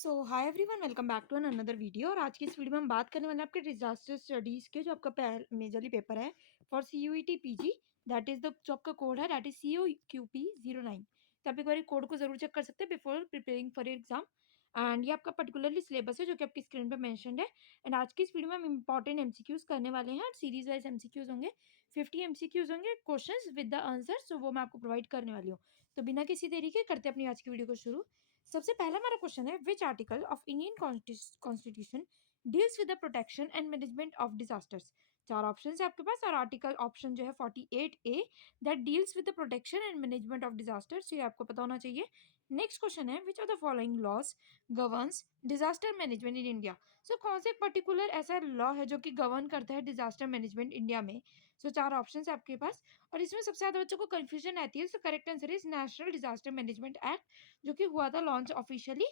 So hi everyone, welcome back to another video. और आज की इस वीडियो में हम बात करने वाले हैं आपके डिजास्टर स्टडीज के जो आपका मेजरली पेपर है for C U E T P G. That is the जो आपका कोड है that is C O Q P 09। तो आप एक बार कोड को जरूर चेक कर सकते हैं before preparing for exam. And ये आपका पर्टिकुलरली सिलेबस है जो कि आपकी स्क्रीन पे मेंशन्ड है। एंड आज की इस वीडियो में हम इंपॉर्टेंट एमसीक्यूज करने वाले हैं। सीरीज वाइज एमसीक्यूज होंगे, 50 एमसीक्यूज होंगे, क्वेश्चंस विद द आंसर। सो वो मैं आपको प्रोवाइड करने वाली हूँ। तो बिना किसी देरी के करते हैं अपनी आज की वीडियो को शुरू। सबसे पहला हमारा क्वेश्चन है, which article of Indian constitution deals with the protection and management of disasters. चार ऑप्शन है आपके पास और आर्टिकल ऑप्शन जो है 48A that deals with the protection and management of disasters, ये आपको पता होना चाहिए। नेक्स्ट क्वेश्चन है, which of the following laws governs disaster management in India. So कौन से पर्टिकुलर ऐसा लॉ है जो कि गवर्न करता है डिजास्टर मैनेजमेंट इंडिया में। सो चार ऑप्शन है आपके पास और इसमें सबसे ज्यादा बच्चों को कंफ्यूजन रहती है। सो correct answer is national disaster management act, जो कि हुआ था लॉन्च ऑफिशियली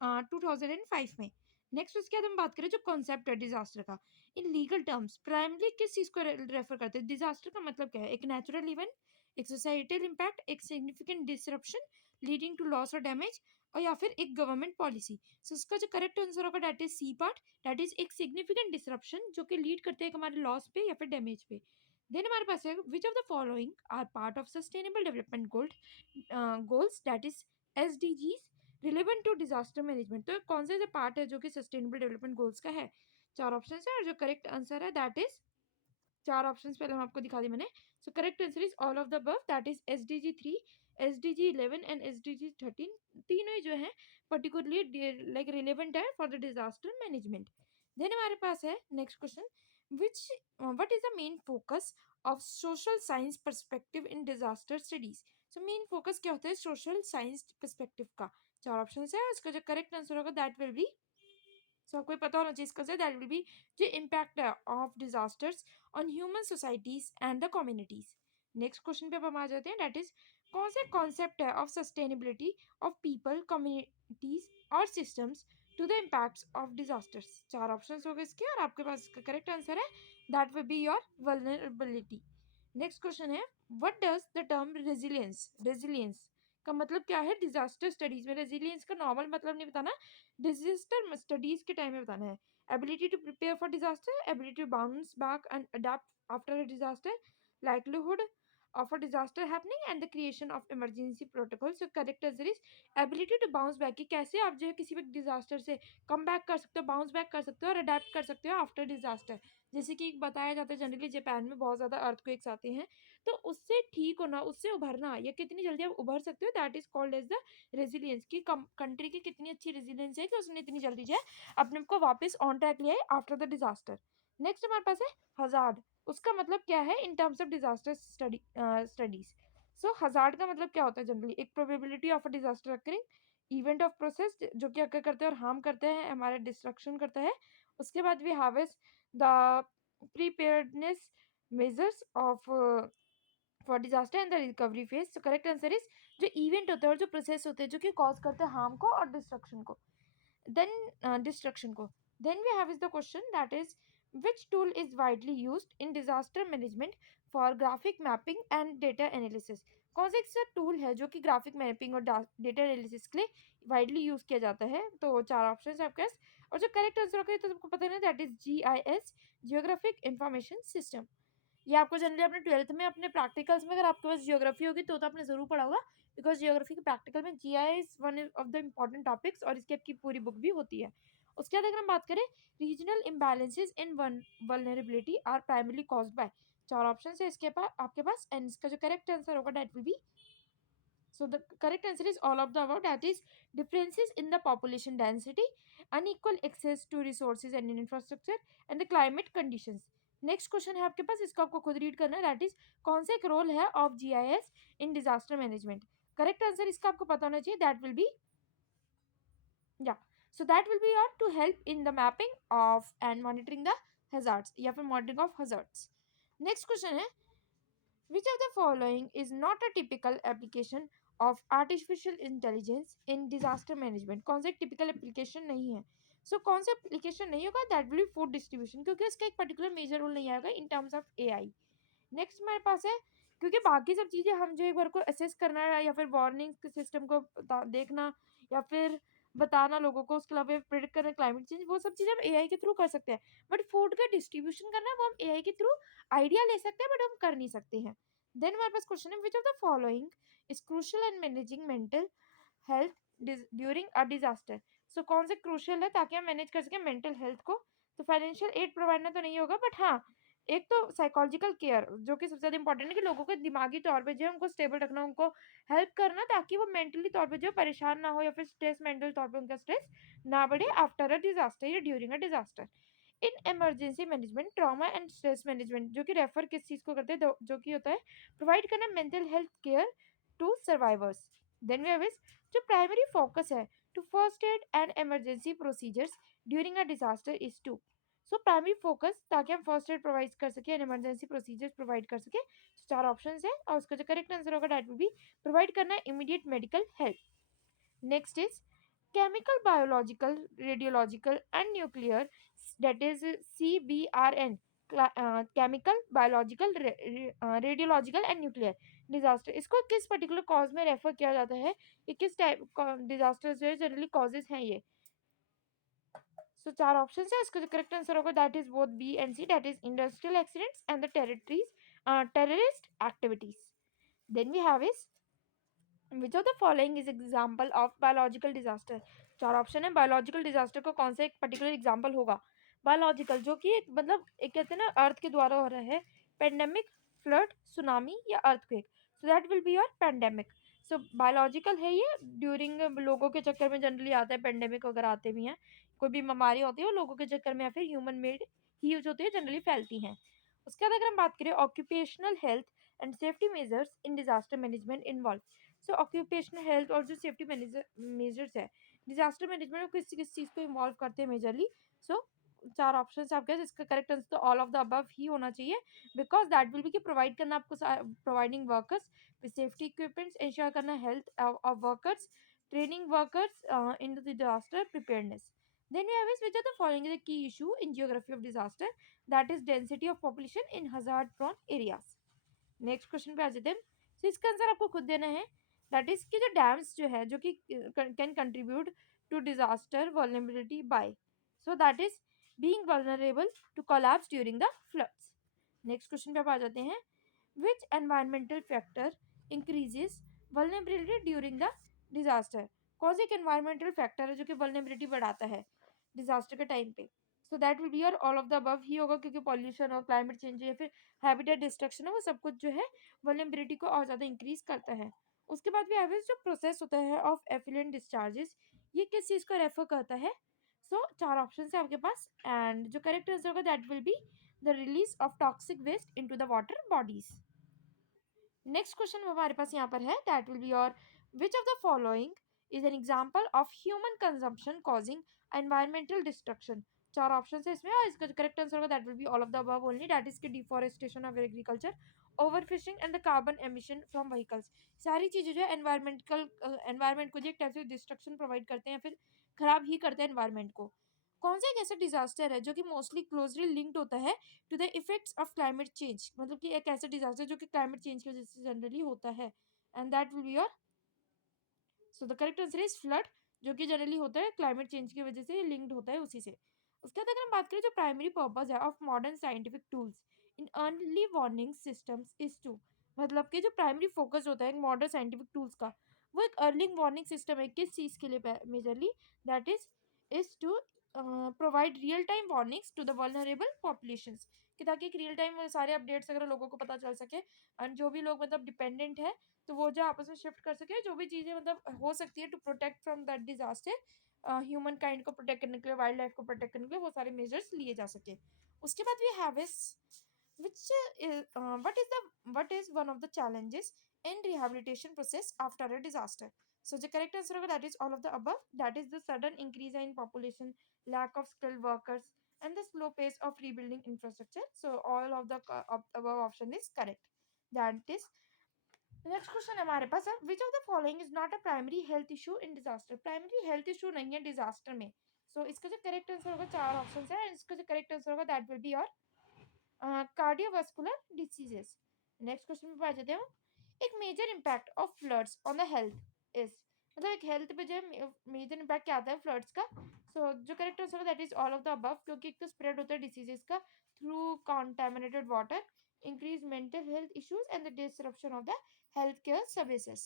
2005 में। नेक्स्ट उसके बाद हम बात करें जो कॉन्सेप्ट है डिजास्टर का इन लीगल टर्म्स, प्राइमरी किस चीज को रेफर करते हैं। डिजास्टर का मतलब क्या है, एक नेचुरल इवेंट, एक सोसाइटल इम्पैक्ट, एक significant disruption leading to loss और डैमेज, और या फिर एक गवर्नमेंट पॉलिसी। सो इसका जो करेक्ट आंसर होगा that is C part, that is एक सिग्निफिकेंट डिसरप्शन जो कि लीड करते हैं हमारे लॉस पे या फिर डैमेज पे। देन हमारे पास है, which of the following are part of sustainable development goals that is SDGs relevant to disaster management. तो कौन से पार्ट है जो कि सस्टेनेबल डेवलपमेंट गोल्स का है। चार ऑप्शन है और जो करेक्ट आंसर है दैट इज, चार ऑप्शंस पहले हम आपको दिखा दी मैंने। So correct answer is all of the above, that is SDG 3, SDG 11 and SDG 13। तीनों ही जो है पर्टिकुलरली लाइक रिलेवेंट है for the disaster management. Then हमारे पास है next question, which what is the main focus of social science perspective in disaster studies. So main focus क्या होता है सोशल साइंस पर्सपेक्टिव का। चार ऑप्शन है, उसका जो करेक्ट आंसर होगा दैट विल बी, सो आपको ये पता होना चाहिए इसका, दैट विल बी जो इम्पैक्ट है of disasters on human societies and the communities. Next question पे अब हम आ जाते हैं, दैट इज कौन से कॉन्सेप्ट है of sustainability of people communities और systems to the impacts of disasters. चार ऑप्शंस हो गए इसके और आपके पास इसका करेक्ट आंसर है that will be your vulnerability. Next question है, what does the term resilience, resilience का मतलब क्या है डिजास्टर स्टडीज में। रेजिलियंस का नॉर्मल मतलब नहीं बताना, डिजास्टर स्टडीज के टाइम में बताना है। Ability to prepare for disaster, ability to bounce back and adapt after a disaster, likelihood of a disaster happening and the creation of emergency protocol. So correct answer is ability to bounce back, कि कैसे आप जो है किसी भी disaster से come back कर सकते हो, बाउंस बैक कर सकते हो और अडेप्ट कर सकते हो आफ्टर डिजास्टर। जैसे कि बताया जाता है जनरली जापान में बहुत ज्यादा अर्थक्वेक्स आते हैं, तो उससे ठीक होना, उससे उभरना या कितनी जल्दी आप उभर सकते हो, that is called as the resilience. की कंट्री की कितनी अच्छी रेजिलियंस है कि उसने इतनी जल्दी जो है अपने को वापस ऑन ट्रैक लिया है आफ्टर द डिजास्टर। नेक्स्ट हमारे पास है हजार्ड, उसका मतलब क्या है इन terms of disaster studies. So hazard का मतलब क्या होता है जनरली, एक probability of a disaster occurring, event of process जो कि अकर करते हैं और हार्म करते हैं, हमारे डिस्ट्रक्शन करता है। उसके बाद we have is the preparedness measures of for disaster and the recovery phase. तो करेक्ट आंसर इज जो इवेंट होते हैं और जो प्रोसेस होते हैं जो कि कॉज करते हैं हार्म को और डिस्ट्रक्शन को, then destruction को। Then we have is the question that is, which tool is widely used in disaster management for graphic mapping and data analysis। कौन सा ऐसा टूल है जो कि ग्राफिक मैपिंग और डेटा एनालिसिस के लिए वाइडली यूज किया जाता है। तो चार ऑप्शन है आपके पास और जो करेक्ट आंसर होगा तो सबको पता है ना, that is GIS, geographic information system. ये आपको जनरली अपने 12th में अपने प्रैक्टिकल्स में अगर आपके पास जियोग्राफी होगी तो आपने जरूर पढ़ा होगा, बिकॉज जियोग्राफी के प्रैक्टिकल में GIS one of the important topics और इसकी आपकी पूरी बुक भी होती है। उसके बाद अगर हम बात करें, regional imbalances in vulnerability are primarily caused by. चार ऑप्शन है इसके पास आपके पास एंड इसका जो करेक्ट आंसर होगा that will be, so the correct answer is all of the above, that is differences in the population density, unequal access to resources and infrastructure and the climate conditions। Next question है आपके पास, इसको आपको खुद read करना है, that is कौन सा एक रोल है of GIS in disaster management. Correct answer इसका आपको पता होना चाहिए, दैट विल बी, या so that will be your to help in the mapping of and monitoring the hazards या फिर monitoring of hazards. Next question है, which of the following is not a typical application of artificial intelligence in disaster management। कौन सा एक typical application नहीं है। कौन सा एप्लीकेशन नहीं होगा, that will B food distribution, क्योंकि इसका एक पर्टिकुलर मेजर रोल नहीं आएगा इन टर्म्स ऑफ AI। नेक्स्ट हमारे पास है, क्योंकि बाकी सब चीज़ें हम जो एक बार को असेस करना या फिर वार्निंग सिस्टम को देखना या फिर बताना लोगों को, उसके अलावा प्रिडिक्ट करना क्लाइमेट चेंज, वो सब चीज़ें हम एआई के थ्रू कर सकते हैं। बट फूड का डिस्ट्रीब्यूशन करना वो हम एआई के थ्रू आइडिया ले सकते हैं, बट हम कर नहीं सकते हैं। देन हमारे पास क्वेश्चन है, which of the following is crucial in managing mental health during a disaster. So कौन से क्रूशियल है ताकि हम मैनेज कर सकें मेंटल हेल्थ को? तो फाइनेंशियल एड प्रोवाइडना तो नहीं होगा, बट हाँ, एक तो साइकोलॉजिकल केयर जो कि सबसे ज़्यादा इंपॉर्टेंट है, कि लोगों को दिमागी तौर पे जो है उनको स्टेबल रखना, उनको हेल्प करना, ताकि वो मेंटली तौर पे जो है परेशान ना हो, या फिर स्ट्रेस, मेंटल तौर पे उनका स्ट्रेस ना बढ़े आफ्टर अ डिजास्टर या during a disaster. In emergency management, trauma and stress management, जो कि रेफर किस चीज़ को करते हैं, जो कि होता है प्रोवाइड करना mental health care to survivors. Then we have is, जो प्राइमरी फोकस है to first aid and emergency procedures during a disaster is to. So primary focus, ताकि हम फर्स्ट एड प्रोवाइड कर सके एंड इमरजेंसी प्रोसीजर्स प्रोवाइड कर सके। चार option है, और उसका जो करेक्ट आंसर होगा दैट विल बी प्रोवाइड करना immediate medical help. Next is chemical, biological, radiological and nuclear, that is CBRN, chemical, biological, radiological and nuclear disaster। इसको किस पर्टिकुलर कॉज में रेफर किया जाता है, ये किस टाइप डिजास्टर जो है जनरली कॉजेज हैं ये? सो चार ऑप्शन है, इसका जो करेक्ट आंसर होगा that is both B and C, that is industrial accidents and the terrorist activities. Then we have is, which of the following is example of biological disaster. चार option है, biological disaster का कौन सा एक particular example होगा? Biological, जो कि मतलब एक कहते हैं ना अर्थ के द्वारा हो रहा है, पेंडेमिक, फ्लड, सुनामी या earthquake. So that will be your pandemic. So biological है ये, ड्यूरिंग लोगों के चक्कर में जनरली आता है, पेंडेमिक वगैरह आते भी हैं, कोई भी बीमारी होती है वो लोगों के चक्कर में या फिर ह्यूमन मेड ही यूज होती है, जनरली फैलती हैं। उसके बाद अगर हम बात करें occupational health and safety measures in disaster management involve. So occupational health और जो सेफ्टी मेजर्स है डिजास्टर मैनेजमेंट में किस किस चीज़ को इन्वॉल्व करते हैं मेजरली। सो चार ऑप्शन आपके, जिसका करेक्ट आंसर तो ऑल ऑफ द अबव ही होना चाहिए, बिकॉज दैट विल बी कि प्रोवाइड करना आपको, providing workers with safety equipments, ensure करना health of workers, training workers in the disaster preparedness. Then we have is, which of the following is a key issue in geography of disaster, that is density of population in hazard prone areas। Next question पे आ जाते हैं। तो इसका answer आपको खुद देना है, दैट इज कि जो डैम्स जो है जो कि can contribute to disaster vulnerability by, so that is being vulnerable to collapse during the floods. Next question पे आप आ जाते हैं, which environmental factor increases vulnerability during the disaster. कौन सा एक एनवायरमेंटल फैक्टर है जो कि वल्नरेबिलिटी बढ़ाता है डिजास्टर के टाइम पे? So that will be your all of the above ही होगा, क्योंकि पॉल्यूशन और क्लाइमेट चेंज या फिर हैबिटेट डिस्ट्रक्शन है, वो सब कुछ जो है वल्नरेबिलिटी को और ज़्यादा इंक्रीज करता है। उसके बाद भी एवरेज जो प्रोसेस होता है ऑफ एफिलेंट डिस्चार्जेस, ये किस चीज़ को रेफर करता है? सो चार ऑप्शन है आपके पास, एंड जो करेक्ट आंसर होगा that will be the release of toxic waste into the water bodies. Next question हमारे पास यहाँ पर है, that will be your, which of the following is an example of human consumption causing environmental destruction. चार option है इसमें, और इसका जो करेक्ट आंसर होगा that will be all of the above only, that is की deforestation of agriculture, over fishing and the carbon emission from vehicles. सारी चीज़ें जो है एनवायरमेंट को जो एक टाइप से डिस्ट्रक्शन प्रोवाइड करते हैं, फिर खराब ही करते हैं एनवायरमेंट को। कौन सा एक ऐसा डिजास्टर है जो कि मोस्टली क्लोजली लिंक्ड होता है to the effects of climate change, मतलब कि एक ऐसा डिजास्टर जो कि क्लाइमेट चेंज की वजह से जनरली होता है, and that will be your, so the correct answer is flood, जो कि जनरली होता है क्लाइमेट चेंज की वजह से लिंक्ड होता है उसी से। उसके बाद अगर हम बात करें जो प्राइमरी पर्पज है of modern scientific tools in early warning systems is to, मतलब कि जो प्राइमरी फोकस होता है मॉडर्न साइंटिफिक टूल्स का, वो एक अर्ली वार्निंग सिस्टम है किस चीज़ के लिए majorly, that is to provide real time warnings to the vulnerable populations, कि ताकि एक रियल टाइम सारे अपडेट्स अगर लोगों को पता चल सके, एंड जो भी लोग मतलब डिपेंडेंट है तो वो जो आपस में शिफ्ट कर सके, जो भी चीज़ें मतलब हो सकती है to protect from that disaster, humankind को प्रोटेक्ट करने के लिए, वाइल्ड लाइफ को प्रोटेक्ट करने के लिए वो सारे मेजर्स लिए जा सके। उसके बाद we have is, which what is one of the challenges in rehabilitation process after a disaster? So the correct answer होगा that is all of the above, that is the sudden increase in population, lack of skilled workers and the slow pace of rebuilding infrastructure. So all of the above option is correct, that is। Next question हमारे पास है, which of the following is not a primary health issue in disaster. Primary health issue नहीं है disaster में। सो इसका जो correct answer होगा, चार ऑप्शन है, इसका जो करेक्ट आंसर होगा that will be your cardiovascular diseases. Next question पे आ जाते हैं, एक major impact of floods on the health is, मतलब एक हेल्थ पे जो है मेजर इम्पैक्ट क्या आता है फ्लड्स का। सो जो करेक्ट आंसर होगा that is all of the above, क्योंकि एक तो स्प्रेड होता है डिसीजेस का through contaminated water, increase mental health issues and the disruption of the health care services.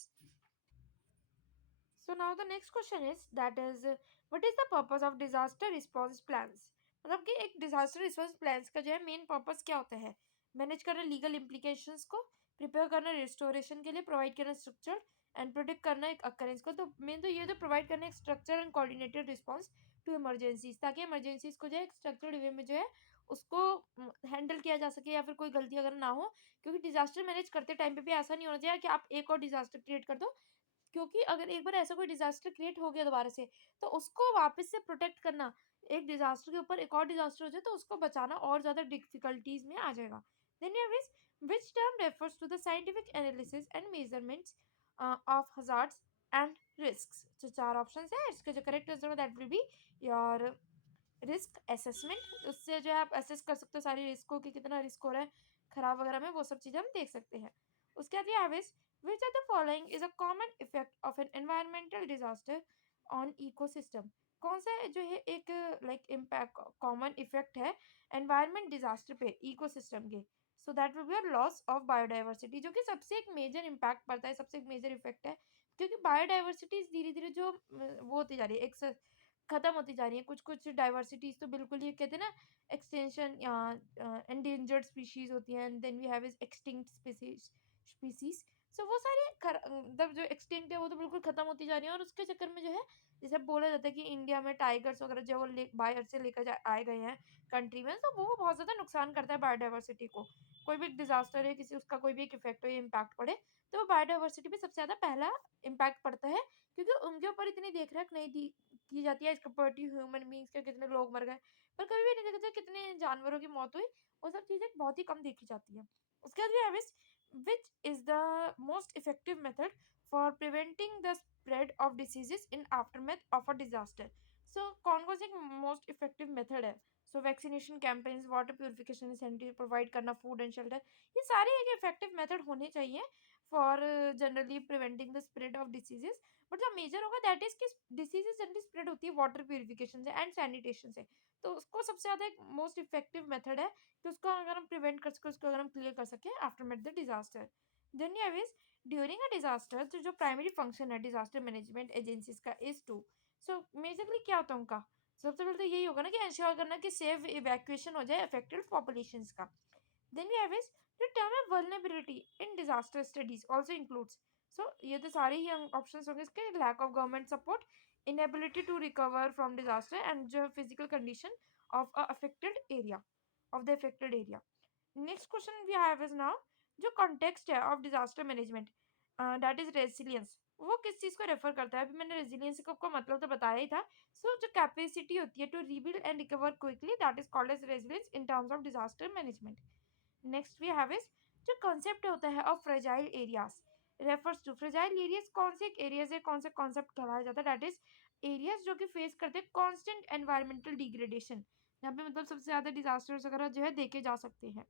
So now the next question is that is what is the purpose of disaster response plans? मतलब कि एक disaster response plans का जो है main purpose क्या होता है? Manage करना लीगल इम्प्लीकेशंस को, प्रिपेयर करना रिस्टोरेशन के लिए, प्रोवाइड करना स्ट्रक्चर एंड प्रोडिक्ट करना एक अकरेंस को। तो मेन तो ये तो प्रोवाइड करना एक structure and coordinated response to emergencies, ताकि इमरजेंसीज को जो है एक स्ट्रक्चर्ड वे में जो है उसको हैंडल किया जा सके, या फिर कोई गलती अगर ना हो। क्योंकि डिजास्टर मैनेज करते टाइम पे भी ऐसा नहीं होना चाहिए कि आप एक और डिजास्टर क्रिएट कर दो, क्योंकि अगर एक बार ऐसा कोई डिजास्टर क्रिएट हो गया दोबारा से, तो उसको वापस से प्रोटेक्ट करना, एक डिजास्टर के ऊपर एक और डिजास्टर हो जाए तो उसको बचाना और ज्यादा डिफिकल्टीज में आ जाएगा। Then you which which term refers to the scientific analysis and measurements of hazards and risks? तो चार ऑप्शंस है, इसके जो correct answer that will be your risk assessment. उससे जो है आप असेस कर सकते हो सारी रिस्क कि कितना रिस्क हो रहा है खराब वगैरह में, वो सब चीज़ें हम देख सकते हैं। उसके बाद ये है which are the following is a common effect of an environmental disaster on ecosystem? कौन सा जो है एक लाइक इम्पैक्ट कॉमन इफेक्ट है एनवायरमेंट डिजास्टर पे इकोसिस्टम के? So that will be loss of biodiversity, जो कि सबसे एक मेजर इम्पैक्ट पड़ता है, सबसे एक मेजर इफेक्ट है। क्योंकि बायोडाइवर्सिटी धीरे धीरे जो वो होती जा रही है, एक खत्म होती जा रही है। कुछ कुछ डाइवर्सिटीज तो बिल्कुल ही कहते हैं ना एक्सटेंशन, एंडेंजर्ड स्पीशीज होती हैं, and then we have is extinct species. So वो सारी मतलब जो एक्सटिंक्ट है वो तो बिल्कुल खत्म होती जा रही है, और उसके चक्कर में जो है जैसे बोला जाता है कि इंडिया में टाइगर्स वगैरह जो वो बाहर से लेकर आए गए हैं कंट्री में, तो वो बहुत ज्यादा नुकसान करता है बायोडाइवर्सिटी को। कोई भी डिजास्टर है किसी उसका कोई भी एक इफेक्ट हो या इम्पैक्ट पड़े, तो वो बायोडाइवर्सिटी पे सबसे ज्यादा पहला इम्पैक्ट पड़ता है, क्योंकि उनके ऊपर इतनी देख रेख नहीं की जाती है as compare to human beings के कितने लोग मर गए, पर कभी भी नहीं देखा जाए कितने जानवरों की मौत हुई, वो सब चीजें बहुत ही कम देखी जाती है। उसके बाद भी which is the most effective method for preventing the spread of diseases in aftermath of a disaster? So कौन कौन सी मोस्ट इफेक्टिव मेथड है? So vaccination campaigns, water purification center provide करना, फूड एंड शेल्टर, ये सारे एक effective method होने चाहिए for generally preventing the spread of diseases. But जो मेजर होगा दैट इज कि डिसीजेज जनरली स्प्रेड होती है वाटर प्यूरिफिकेशन से एंड सैनिटेशन से, तो उसको सबसे ज्यादा एक मोस्ट इफेक्टिव मेथड है कि उसको अगर हम प्रिवेंट कर सके, उसको अगर हम क्लियर कर सके aftermath the disaster. Then ये इज ड्यूरिंग अ डिजास्टर, तो जो प्राइमरी फंक्शन है डिजास्टर मैनेजमेंट एजेंसीज का इज टू, सो मेजरली क्या होता है उनका? सबसे पहले तो यही होगा ना कि इंश्योर करना कि सेफ इवैक्यूएशन हो जाए अफेक्टेड पॉपुलेशंस का। Then we have is the term of vulnerability in disaster studies also includes. So ये तो सारे ही ऑप्शंस होंगे इसके, lack of government support, inability to recover from disaster and जो physical condition of a affected area, of the affected area. Next question we have is now जो context है of disaster management, that is resilience, वो किस चीज को refer करता है? अभी मैंने रेजिलियंस का आपको मतलब तो बताया ही था। सो जो कैपेसिटी होती है to rebuild and recover quickly, that is called as resilience in terms of disaster management. Next we have is जो कॉन्सेप्ट होता है of fragile areas, refers to fragile areas कौन से एरियाज है, कौन सा कॉन्सेप्ट कहलाया जाता है? दैट इज एरियाज जो कि फेस करते हैं कॉन्स्टेंट एनवायरमेंटल डिग्रेडेशन, यहाँ पे मतलब सबसे ज्यादा डिजास्टर्स वगैरह जो है देखे जा सकते हैं।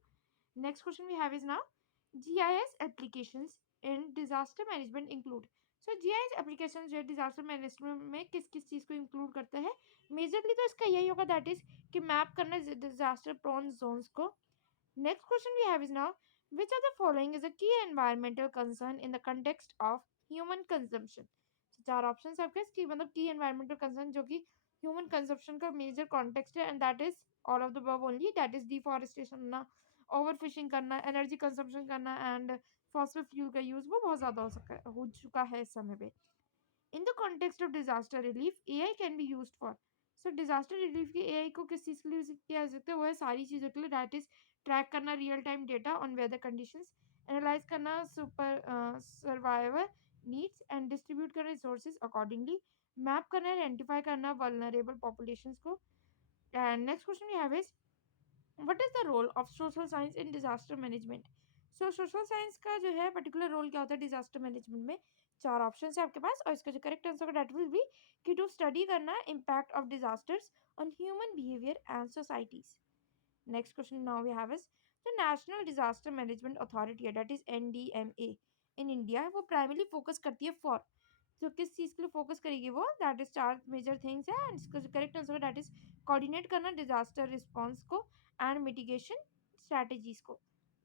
Next question we have is now GIS applications in disaster management include. So GIS application जो है डिजास्टर मैनेजमेंट में किस किस चीज को इंक्लूड करता है? मेजरली तो इसका यही होगा दैट इज कि मैप करना डिजास्टर प्रोन जोन्स को। Next question we have is now which of the following is a key environmental concern in the context of human consumption? So चार options है आपके इसकी, मतलब key environmental concern जो कि human consumption का major context है, and that is all of the above only, that is deforestation करना, overfishing करना, energy consumption करना, and fossil fuel का use वो बहुत ज़्यादा हो चुका है इस समय पे। In the context of disaster relief, AI can be used for. So disaster relief की AI को किस चीज़ के लिए यूज किया जा सकता है? वो है सारी चीज़ों के लिए, that is ट्रैक करना real time data on weather conditions, analyse करना super survivor needs and distribute करना रिसोर्सेज अकॉर्डिंगली, मैप करना आइडेंटिफाई करना वल्नरेबल पॉपुलेशंस को। And next question we have is what is the role of social science in disaster management? So social science का जो है particular role क्या होता है डिजास्टर मैनेजमेंट में? चार ऑप्शन है आपके पास, और इसका जो correct answer that will be कि टू स्टडी करना impact of disasters on human behaviour and societies. Next question now we have is the National Disaster Management Authority, that is NDMA in India, वो primarily focus करती है for, तो किस चीज़ के लिए फोकस करेगी वो, दैट इज 4 मेजर थिंग्स है एंड इसका जो करेक्ट आंसर है दैट इज कोऑर्डिनेट करना डिजास्टर रिस्पॉन्स को एंड मिटिगेशन स्ट्रेटजीज को।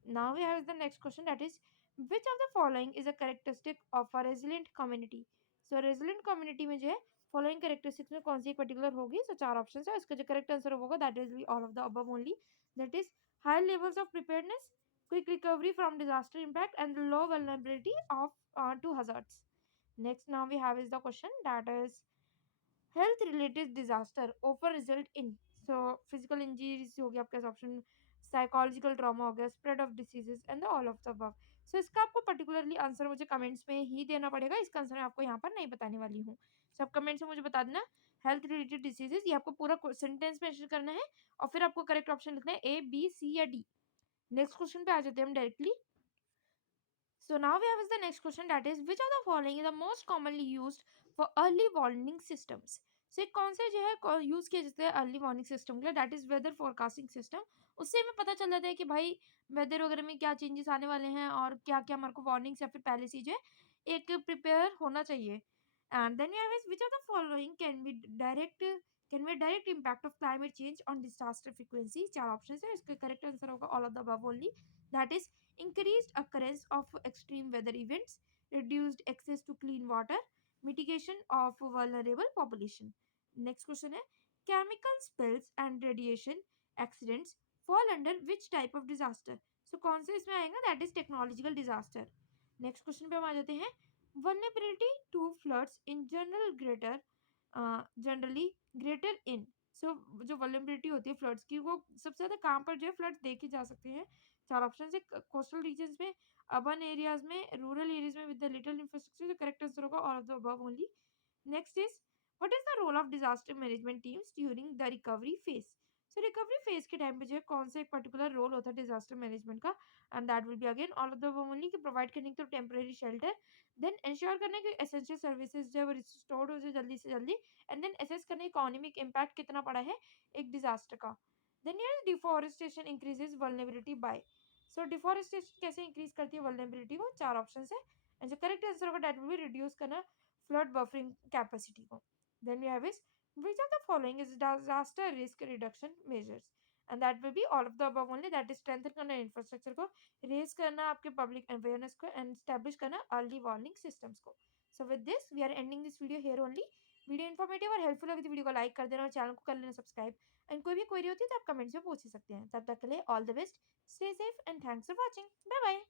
Now we have the next question that is which of the following is a characteristic of a resilient community. So resilient community में जो है following characteristics में कौन सी एक particular होगी। सो 4 ऑप्शंस है, इसका जो करेक्ट आंसर होगा that is all of the above only, that is high levels of preparedness, quick recovery from disaster impact and low vulnerability of to hazards. Next now we have is the question that is health related disaster often result in, so physical injuries हो गया आपका option, psychological trauma हो गया, spread of diseases and all of the above. So इसका आपको particularly answer मुझे comments में ही देना पड़ेगा, इसका आंसर मैं आपको यहाँ पर नहीं बताने वाली हूँ। सो आप कमेंट्स में मुझे बता देना हेल्थ रिलेटेड डिसीजेस, ये आपको पूरा सेंटेंस मेंशन करना है और फिर आपको करेक्ट ऑप्शन लिखना है ए बी सी या डी। नेक्स्ट क्वेश्चन पे आ जाते हैं हम directly. So now we have is the next question that is which of the following is the most commonly used for early warning systems। so एक कौन से जो है यूज किया जाता है अर्ली वार्निंग सिस्टम के लिए, that is whether forecasting system. उससे हमें पता चल जाता है कि भाई वेदर वगैरह में क्या चेंजेस आने वाले हैं और क्या क्या हमारे को वार्निंग्स या फिर पहले से जो है एक प्रिपेयर होना चाहिए। And then you have is which of the following can be direct impact of climate change on disaster frequency. 4 option है, इसका करेक्ट आंसर होगा all of the above only, that is increased occurrence of extreme weather events, reduced access to clean water, mitigation of vulnerable population. Next question है chemical spills and radiation accidents fall under which type of disaster। so कौन से इसमें आएगा, that is technological disaster। next question पे हम आ जाते हैं vulnerability to floods in generally greater in। सो जो वल्नरेबिलिटी होती है फ्लड्स की वो सबसे ज़्यादा कहाँ पर जो है फ्लड्स देखे जा सकते हैं। 4 ऑप्शन है, कोस्टल रीजन्स में, अर्बन एरियाज में, रूरल एरियाज में with the little infrastructure. The correct answer होगा all of the above only. Next is what is the role of disaster management teams during the recovery phase. So recovery phase के time पे जो है कौन सा एक particular role होता है डिजास्टर मैनेजमेंट का, and that will be again all of the above only, कि प्रोवाइड करने के टेम्परेरी शेल्टर, देन इंश्योर करने के एसेंशियल सर्विसेज जो है वो रिस्टोर्ड हो जाए जल्दी से जल्दी, एंड देन असेस करने इकोनॉमिक इम्पैक्ट कितना पड़ा है एक डिजास्टर का। देन यार deforestation increases vulnerability by. So deforestation कैसे इंक्रीज करती है वल्नरेबिलिटी को, 4 ऑप्शन है एंड जो करेक्ट आंसर होगा दैट विल बी रिड्यूस करना फ्लड बफरिंग कैपेसिटी को। Then we have is which of the following is disaster risk reduction measures, and that will be all of the above only, that is strengthen करना infrastructure को, raise करना आपके public awareness को and establish करना early warning systems को। So with this we are ending this video here only. Video informative और helpful लगी तो वीडियो को लाइक कर देना और चैनल को कर लेना सब्सक्राइब, एंड कोई भी क्वेरी होती है तो आप कमेंट्स में पूछ ही सकते हैं। तब तक के लिए all the best, stay safe and thanks for watching, bye bye.